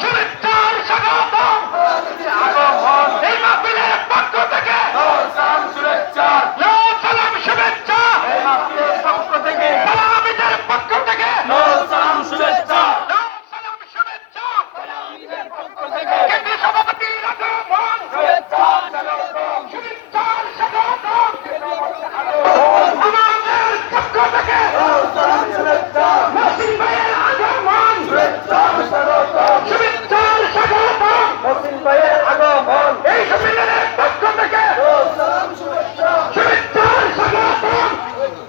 শুভেচ্ছার স্বাগতম আগমন এই মাহফিলের পক্ষ থেকে শুভেচ্ছা সালাম শুভেচ্ছা এই মাহফিলের পক্ষ থেকে সালামীদের পক্ষ থেকে সালাম শুভেচ্ছা সালাম শুভেচ্ছা সালামীদের পক্ষ থেকে কেন্দ্রীয় সভাপতির আগমন শুভেচ্ছা স্বাগতম শুভেচ্ছার স্বাগতম আমাদের পক্ষ থেকে সালাম শুভেচ্ছা মহসিন ভাইয়ের আগমন শুভেচ্ছা স্বাগতম শুভেচ্ছার স্বাগতম মহসিন ভাইয়ের আগমন এই সম্মেলনের পক্ষ থেকে সালাম শুভেচ্ছা শুভেচ্ছার স্বাগতম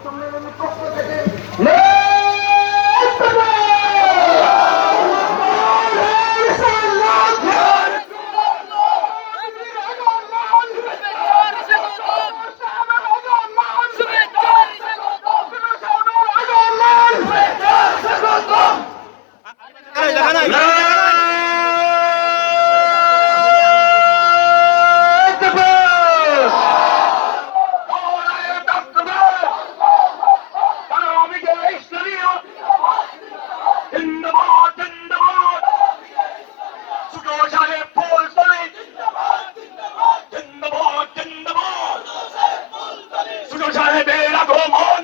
সম্মেলনের পক্ষ থেকে সাহেবের আগমন